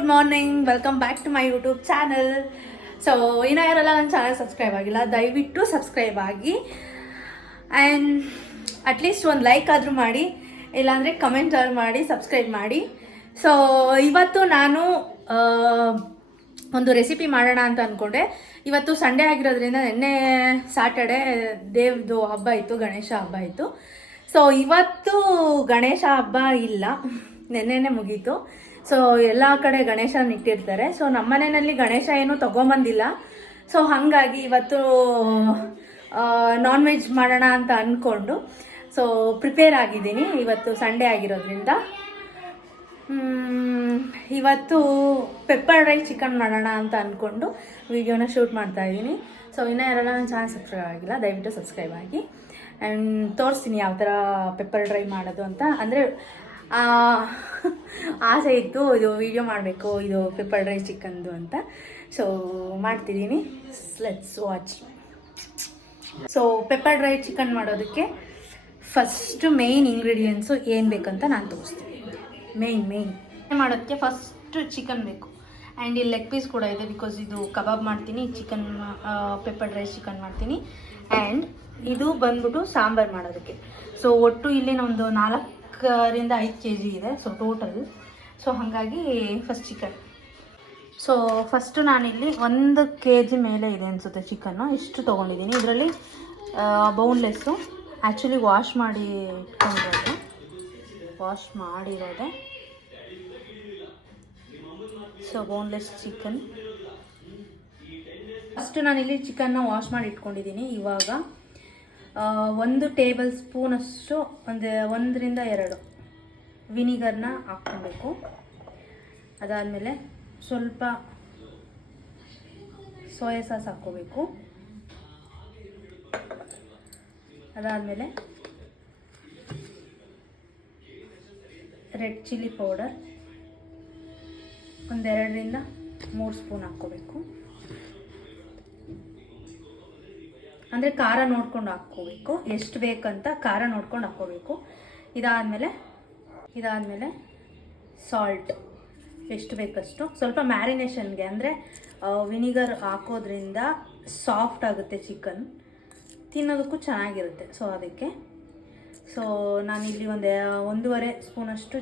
Good morning, welcome back to my YouTube channel. So ಇನ್ನೂ ಯಾರೆಲ್ಲ ನನ್ನ ಚಾನಲ್ ಸಬ್ಸ್ಕ್ರೈಬ್ ಆಗಿಲ್ಲ, ದಯವಿಟ್ಟು ಸಬ್ಸ್ಕ್ರೈಬ್ ಆಗಿ ಆ್ಯಂಡ್ ಅಟ್ಲೀಸ್ಟ್ ಒಂದು ಲೈಕ್ ಆದರೂ ಮಾಡಿ, ಇಲ್ಲಾಂದರೆ ಕಮೆಂಟ್ ಆದರೂ ಮಾಡಿ, ಸಬ್ಸ್ಕ್ರೈಬ್ ಮಾಡಿ. ಸೊ ಇವತ್ತು ನಾನು ಒಂದು ರೆಸಿಪಿ ಮಾಡೋಣ ಅಂತ ಅಂದ್ಕೊಂಡೆ. ಇವತ್ತು ಸಂಡೇ ಆಗಿರೋದ್ರಿಂದ ನಿನ್ನೆ ಸ್ಯಾಟರ್ಡೆ ದೇವ್ದು ಹಬ್ಬ ಇತ್ತು, ಗಣೇಶ ಹಬ್ಬ ಇತ್ತು. ಸೊ ಇವತ್ತು ಗಣೇಶ ಹಬ್ಬ ಇಲ್ಲ, ನೆನ್ನೆನೇ ಮುಗೀತು. ಸೊ ಎಲ್ಲ ಕಡೆ ಗಣೇಶನ ಇಟ್ಟಿರ್ತಾರೆ. ಸೊ ನಮ್ಮ ಮನೆಯಲ್ಲಿ ಗಣೇಶ ಏನೂ ತೊಗೊಂಬಂದಿಲ್ಲ. ಸೊ ಹಾಗಾಗಿ ಇವತ್ತು ನಾನ್ ವೆಜ್ ಮಾಡೋಣ ಅಂತ ಅಂದ್ಕೊಂಡು ಸೊ ಪ್ರಿಪೇರ್ ಆಗಿದ್ದೀನಿ. ಇವತ್ತು ಸಂಡೇ ಆಗಿರೋದ್ರಿಂದ ಇವತ್ತು ಪೆಪ್ಪರ್ ಡ್ರೈ ಚಿಕನ್ ಮಾಡೋಣ ಅಂತ ಅಂದ್ಕೊಂಡು ವಿಡಿಯೋನ ಶೂಟ್ ಮಾಡ್ತಾ ಇದ್ದೀನಿ. ಸೊ ಇನ್ನೂ ಯಾರೆಲ್ಲ ನನ್ನ ಚಾನಲ್ ಸಬ್ಸ್ಕ್ರೈಬ್ ಆಗಿಲ್ಲ, ದಯವಿಟ್ಟು ಸಬ್ಸ್ಕ್ರೈಬ್ ಆಗಿ. ಆ್ಯಂಡ್ ತೋರಿಸ್ತೀನಿ ಯಾವ ಥರ ಪೆಪ್ಪರ್ ಡ್ರೈ ಮಾಡೋದು ಅಂತ. ಅಂದರೆ ಆಸೆ ಇತ್ತು ಇದು ವಿಡಿಯೋ ಮಾಡಬೇಕು, ಇದು ಪೆಪ್ಪರ್ ಡ್ರೈ ಚಿಕನ್ದು ಅಂತ. ಸೊ ಮಾಡ್ತಿದ್ದೀನಿ, let's watch. So pepper dry chicken ಮಾಡೋದಕ್ಕೆ ಫಸ್ಟು ಮೇಯ್ನ್ ಇಂಗ್ರೀಡಿಯೆಂಟ್ಸು ಏನು ಬೇಕಂತ ನಾನು ತೋರಿಸ್ತೀನಿ. ಮೇಯ್ನ್ ಮಾಡೋದಕ್ಕೆ ಫಸ್ಟು ಚಿಕನ್ ಬೇಕು. ಆ್ಯಂಡ್ ಇಲ್ಲಿ ಲೆಗ್ ಪೀಸ್ ಕೂಡ ಇದೆ, ಬಿಕಾಸ್ ಇದು ಕಬಾಬ್ ಮಾಡ್ತೀನಿ, ಚಿಕನ್ ಪೆಪ್ಪರ್ ಡ್ರೈ ಚಿಕನ್ ಮಾಡ್ತೀನಿ. ಆ್ಯಂಡ್ ಇದು ಬಂದ್ಬಿಟ್ಟು ಸಾಂಬಾರು ಮಾಡೋದಕ್ಕೆ. ಸೊ ಒಟ್ಟು ಇಲ್ಲಿ ಒಂದು 4ರಿಂದ 5 kg ಇದೆ, ಸೊ ಟೋಟಲ್. ಸೊ ಹಾಗಾಗಿ ಫಸ್ಟ್ ಚಿಕನ್. ಸೊ ಫಸ್ಟು ನಾನಿಲ್ಲಿ 1 kg ಮೇಲೆ ಇದೆ ಅನಿಸುತ್ತೆ ಚಿಕನ್ನು, ಇಷ್ಟು ತೊಗೊಂಡಿದ್ದೀನಿ. ಇದರಲ್ಲಿ ಬೋನ್ಲೆಸ್ಸು, ಆ್ಯಕ್ಚುಲಿ ವಾಶ್ ಮಾಡಿರೋದೆ. So boneless chicken. ಫಸ್ಟು ನಾನಿಲ್ಲಿ ಚಿಕನ್ನ ವಾಶ್ ಮಾಡಿ ಇಟ್ಕೊಂಡಿದ್ದೀನಿ. ಇವಾಗ 1 ಟೇಬಲ್ ಸ್ಪೂನಷ್ಟು 1ರಿಂದ 2 ವಿನಿಗರ್ನ ಹಾಕ್ಕೊಬೇಕು. ಅದಾದಮೇಲೆ ಸ್ವಲ್ಪ ಸೋಯಾ ಸಾಸ್ ಹಾಕ್ಕೋಬೇಕು. ಅದಾದಮೇಲೆ ರೆಡ್ ಚಿಲ್ಲಿ ಪೌಡರ್ 2ರಿಂದ 3 ಸ್ಪೂನ್ ಹಾಕ್ಕೋಬೇಕು. ಅಂದರೆ ಖಾರ ನೋಡ್ಕೊಂಡು ಹಾಕ್ಕೋಬೇಕು, ಎಷ್ಟು ಬೇಕಂತ ಖಾರ ನೋಡ್ಕೊಂಡು ಹಾಕ್ಕೋಬೇಕು. ಇದಾದಮೇಲೆ ಸಾಲ್ಟ್ ಎಷ್ಟು ಬೇಕಷ್ಟು, ಸ್ವಲ್ಪ ಮ್ಯಾರಿನೇಷನ್ಗೆ. ಅಂದರೆ ವಿನಿಗರ್ ಹಾಕೋದ್ರಿಂದ ಸಾಫ್ಟ್ ಆಗುತ್ತೆ ಚಿಕನ್, ತಿನ್ನೋದಕ್ಕೂ ಚೆನ್ನಾಗಿರುತ್ತೆ. ಸೊ ಅದಕ್ಕೆ ನಾನಿಲ್ಲಿ 1.5 ಸ್ಪೂನಷ್ಟು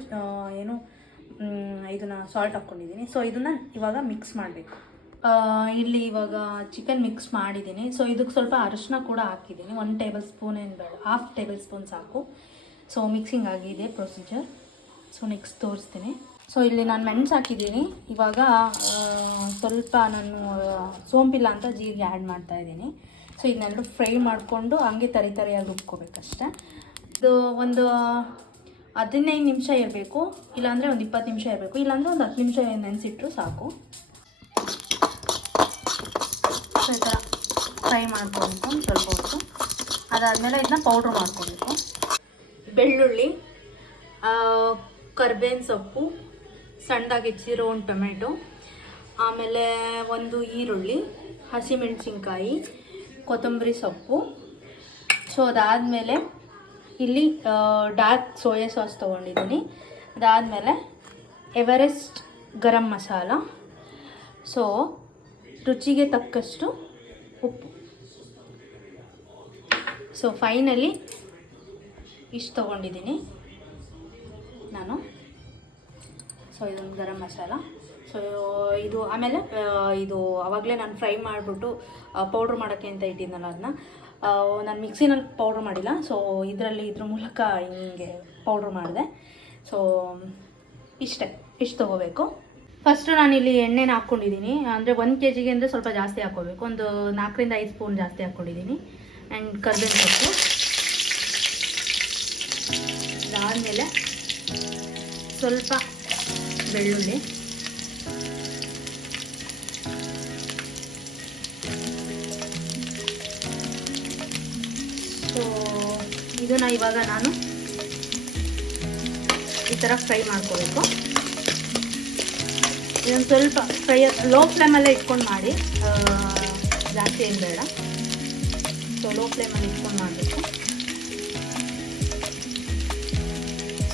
ಇದನ್ನು ಸಾಲ್ಟ್ ಹಾಕ್ಕೊಂಡಿದ್ದೀನಿ. ಸೊ ಇದನ್ನು ಇವಾಗ ಮಿಕ್ಸ್ ಮಾಡಬೇಕು. ಇಲ್ಲಿ ಇವಾಗ ಚಿಕನ್ ಮಿಕ್ಸ್ ಮಾಡಿದ್ದೀನಿ. ಸೊ ಇದಕ್ಕೆ ಸ್ವಲ್ಪ ಅರಿಶಿನ ಕೂಡ ಹಾಕಿದ್ದೀನಿ, 1 ಟೇಬಲ್ ಸ್ಪೂನ್ ಏನು ಬೇಡ, 1/2 ಟೇಬಲ್ ಸ್ಪೂನ್ ಸಾಕು. ಸೊ ಮಿಕ್ಸಿಂಗ್ ಆಗಿದೆ ಪ್ರೊಸೀಜರ್. ಸೊ ನೆಕ್ಸ್ಟ್ ತೋರಿಸ್ತೀನಿ. ಸೊ ಇಲ್ಲಿ ನಾನು ಮೆಣಸು ಹಾಕಿದ್ದೀನಿ. ಇವಾಗ ಸ್ವಲ್ಪ ನಾನು ಸೋಂಪಿಲ್ಲ ಅಂತ ಜೀರಿಗೆ ಆ್ಯಡ್ ಮಾಡ್ತಾಯಿದ್ದೀನಿ. ಸೊ ಇದನ್ನೆರಡು ಫ್ರೈ ಮಾಡಿಕೊಂಡು ಹಂಗೆ ತರಿಯಾಗಿ ರುಬ್ಕೋಬೇಕಷ್ಟೆ. ಇದು ಒಂದು 15 ನಿಮಿಷ ಇರಬೇಕು, ಇಲ್ಲಾಂದರೆ ಒಂದು 20 ನಿಮಿಷ ಇರಬೇಕು, ಇಲ್ಲಾಂದರೆ ಒಂದು 10 ನಿಮಿಷ ನೆನೆಸಿಟ್ರು ಸಾಕು. ಸೊ ಈ ಥರ ಫ್ರೈ ಮಾಡ್ಕೊಬೇಕು ಸ್ವಲ್ಪ ಹೊತ್ತು. ಅದಾದಮೇಲೆ ಇದನ್ನ ಪೌಡ್ರ್ ಮಾಡ್ಕೊಬೇಕು. ಬೆಳ್ಳುಳ್ಳಿ, ಕರ್ಬೇವಿನ ಸೊಪ್ಪು, ಸಣ್ಣದಾಗಿ ಹೆಚ್ಚಿರೋ 1 ಟೊಮೆಟೊ, ಆಮೇಲೆ 1 ಈರುಳ್ಳಿ, ಹಸಿಮೆಣಸಿನ್ಕಾಯಿ, ಕೊತ್ತಂಬರಿ ಸೊಪ್ಪು. ಸೊ ಅದಾದಮೇಲೆ ಇಲ್ಲಿ ಡಾರ್ಕ್ ಸೋಯಾ ಸಾಸ್ ತೊಗೊಂಡಿದ್ದೀನಿ. ಅದಾದಮೇಲೆ ಎವರೆಸ್ಟ್ ಗರಂ ಮಸಾಲ, ಸೊ ರುಚಿಗೆ ತಕ್ಕಷ್ಟು ಉಪ್ಪು. ಸೊ ಫೈನಲಿ ಇಷ್ಟು ತೊಗೊಂಡಿದ್ದೀನಿ ನಾನು. ಸೊ ಇದೊಂದು ಗರಂ ಮಸಾಲ. ಸೊ ಇದು ಆಮೇಲೆ ಇದು ಆವಾಗಲೇ ನಾನು ಫ್ರೈ ಮಾಡಿಬಿಟ್ಟು ಪೌಡ್ರ್ ಮಾಡೋಕ್ಕೆ ಅಂತ ಇಟ್ಟಿದ್ನಲ್ಲ, ಅದನ್ನ ನಾನು ಮಿಕ್ಸಿನಲ್ಲಿ ಪೌಡ್ರ್ ಮಾಡಿಲ್ಲ. ಸೊ ಇದ್ರ ಮೂಲಕ ಹಿಂಗೆ ಪೌಡ್ರ್ ಮಾಡಿದೆ. ಸೊ ಇಷ್ಟು ತೊಗೋಬೇಕು. ಫಸ್ಟು ನಾನಿಲ್ಲಿ ಎಣ್ಣೆನ ಹಾಕ್ಕೊಂಡಿದ್ದೀನಿ. ಅಂದರೆ 1 kgಗೆ ಅಂದರೆ ಸ್ವಲ್ಪ ಜಾಸ್ತಿ ಹಾಕ್ಕೋಬೇಕು, ಒಂದು 4ರಿಂದ 5 ಸ್ಪೂನ್ ಜಾಸ್ತಿ ಹಾಕ್ಕೊಂಡಿದ್ದೀನಿ. ಆ್ಯಂಡ್ ಕರ್ಬೇವಿನ ಸೊಪ್ಪು. ಅದಾದಮೇಲೆ ಸ್ವಲ್ಪ ಬೆಳ್ಳುಳ್ಳಿ, ಸೊ ಇದನ್ನು ಇವಾಗ ನಾನು ಈ ಥರ ಫ್ರೈ ಮಾಡ್ಕೋಬೇಕು. ಇದೊಂದು ಸ್ವಲ್ಪ ಫ್ರೈ ಲೋ ಫ್ಲೇಮಲ್ಲೇ ಇಟ್ಕೊಂಡು ಮಾಡಿ, ಜಾಸ್ತಿ ಏನು ಬೇಡ. ಸೊ ಲೋ ಫ್ಲೇಮಲ್ಲಿ ಇಟ್ಕೊಂಡು ಮಾಡಬೇಕು.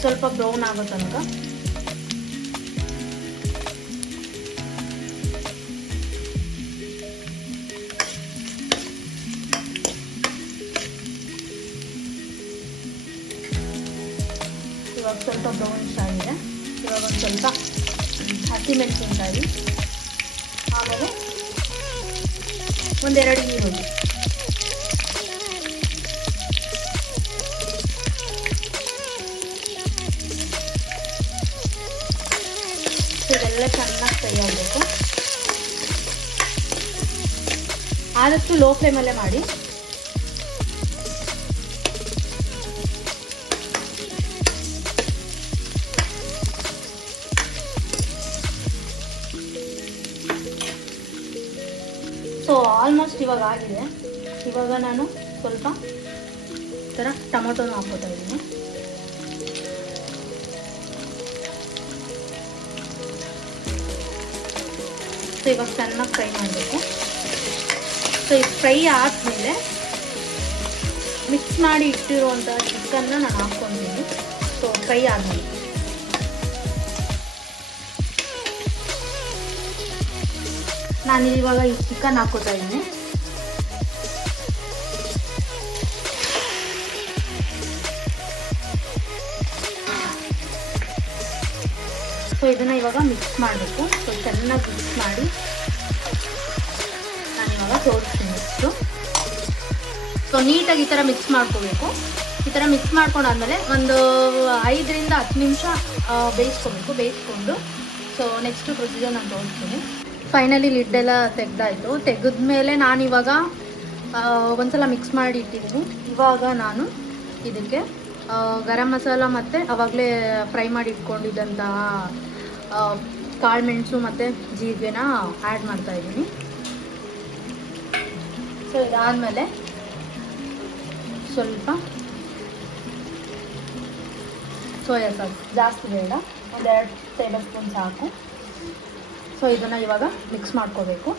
ಸ್ವಲ್ಪ ಬ್ರೌನ್ ಆಗೋ ತನಕ ಇವಾಗ ಸ್ವಲ್ಪ ಬ್ರೌನಿಶ್ ಆಗಿದೆ. ಇವಾಗ ಒಂದು ಸ್ವಲ್ಪ ಹಸಿಮೆಣಸಿನಕಾಯಿ, ಆಮೇಲೆ ಒಂದೆರಡು ಈರುಳ್ಳಿ. ಇದೆಲ್ಲ ಚೆನ್ನಾಗಿ ಫ್ರೈ ಆಗಬೇಕು. ಆದಷ್ಟು ಲೋ ಫ್ಲೇಮಲ್ಲೇ ಮಾಡಿ. ಸೊ ಆಲ್ಮೋಸ್ಟ್ ಇವಾಗ ಆಗಿದೆ. ಇವಾಗ ನಾನು ಸ್ವಲ್ಪ ಥರ ಟೊಮೊಟೊನೂ ಹಾಕ್ಕೊತಾ ಇದ್ದೀನಿ. ಸೊ ಇವಾಗ ಚೆನ್ನಾಗಿ ಫ್ರೈ ಮಾಡಬೇಕು. ಸೊ ಇದು ಫ್ರೈ ಆದಮೇಲೆ ಮಿಕ್ಸ್ ಮಾಡಿ ಇಟ್ಟಿರುವಂಥ ಚಿಕನ್ನ ನಾನು ಹಾಕ್ಕೊತೀನಿ. ಸೊ ಫ್ರೈ ಆದಮೇಲೆ ನಾನು ಇವಾಗ ಈ ಚಿಕನ್ ಹಾಕೋತಾ ಇದ್ದೀನಿ. ಸೊ ಇದನ್ನು ಇವಾಗ ಮಿಕ್ಸ್ ಮಾಡಬೇಕು. ಸೊ ಚೆನ್ನಾಗಿ ಮಿಕ್ಸ್ ಮಾಡಿ ನಾನಿವಾಗ ತೋರಿಸ್ತೀನಿ ಇಷ್ಟು. ಸೊ ನೀಟಾಗಿ ಈ ಥರ ಮಿಕ್ಸ್ ಮಾಡ್ಕೋಬೇಕು. ಈ ಥರ ಮಿಕ್ಸ್ ಮಾಡ್ಕೊಂಡಾದ್ಮೇಲೆ ಒಂದು 5 ರಿಂದ 10 ನಿಮಿಷ ಬೇಯಿಸ್ಕೊಂಡು ಸೊ ನೆಕ್ಸ್ಟ್ ಪ್ರೊಸೀಜರ್ ನಾನು ತೋರಿಸ್ತೀನಿ. ಫೈನಲಿ ಲಿಡ್ಡೆಲ್ಲ ತೆಗೆದಾಯಿತು. ತೆಗೆದ್ಮೇಲೆ ನಾನಿವಾಗ ಒಂದ್ಸಲ ಮಿಕ್ಸ್ ಮಾಡಿ ಇಟ್ಟಿದ್ದೀನಿ. ಇವಾಗ ನಾನು ಇದಕ್ಕೆ ಗರಂ ಮಸಾಲ ಮತ್ತು ಆವಾಗಲೇ ಫ್ರೈ ಮಾಡಿ ಇಟ್ಕೊಂಡಿದ್ದಂತಹ ಕಾಳು ಮೆಣಸು ಮತ್ತು ಜೀರಿಗೆನ ಆ್ಯಡ್ ಮಾಡ್ತಾಯಿದ್ದೀನಿ. ಸೊ ಇದಾದಮೇಲೆ ಸ್ವಲ್ಪ ಸೋಯಾ ಸಾಸ್, ಜಾಸ್ತಿ ಬೇಡ, 1-2 ಟೇಬಲ್ ಸ್ಪೂನ್ ಸಾಕು. ಸೊ ಇದನ್ನು ಇವಾಗ ಮಿಕ್ಸ್ ಮಾಡ್ಕೋಬೇಕು.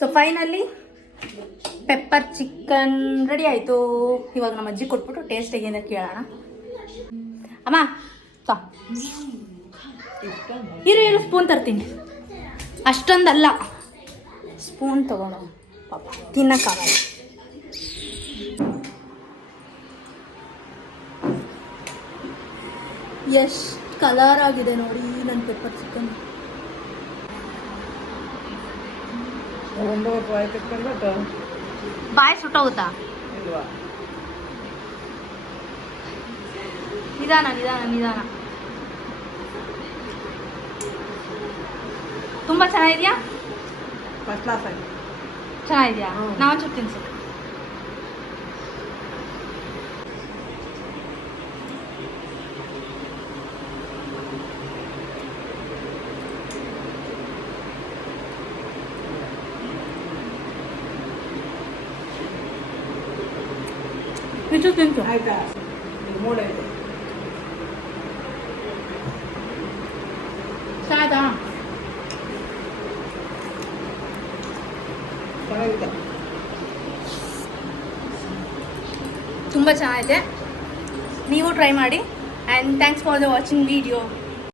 So finally pepper chicken ready ಆಯಿತು. ಇವಾಗ ನಮ್ಮ ಅಜ್ಜಿ ಕೊಟ್ಬಿಟ್ಟು ಟೇಸ್ಟ್ ಹೇಗೆ ಕೇಳೋಣ. ಅಮ್ಮ ತಾ ಇರು ಸ್ಪೂನ್ ತರ್ತೀನಿ. ಅಷ್ಟೊಂದಲ್ಲ, ಸ್ಪೂನ್ ತಗೊಳ್ಳೋ ಪಾಪ ತಿನ್ನಕ್ಕಾಗಲ್ಲ. ಎಷ್ಟು ಕಲರ್ ಆಗಿದೆ ನೋಡಿ ನನ್ನ ಪೆಪ್ಪರ್ ಚಿಕನ್. ಬಾಯಿ ಸುಟ್ಟೋಗುತ್ತಾ? ನಿಧಾನ ನಿಧಾನ ನಿಧಾನ. ತುಂಬ ಚೆನ್ನಾಗಿದೆಯಾ? ಫಸ್ಟ್ ಕ್ಲಾಸ್ ಆಗಿ ಚೆನ್ನಾಗಿದೆಯಾ? ನಾವು ಒಂಚೂರು ತಿನ್ಸು. ಇದು ತಿಂತು ಆಯ್ತಾ? ಮೂಡೈತೆ. ಸಾದಾ ಚೆನ್ನಾಗಿದೆ. ತುಂಬ ಚೆನ್ನಾಗಿದೆ. ನೀವು ಟ್ರೈ ಮಾಡಿ. And thanks for the watching video.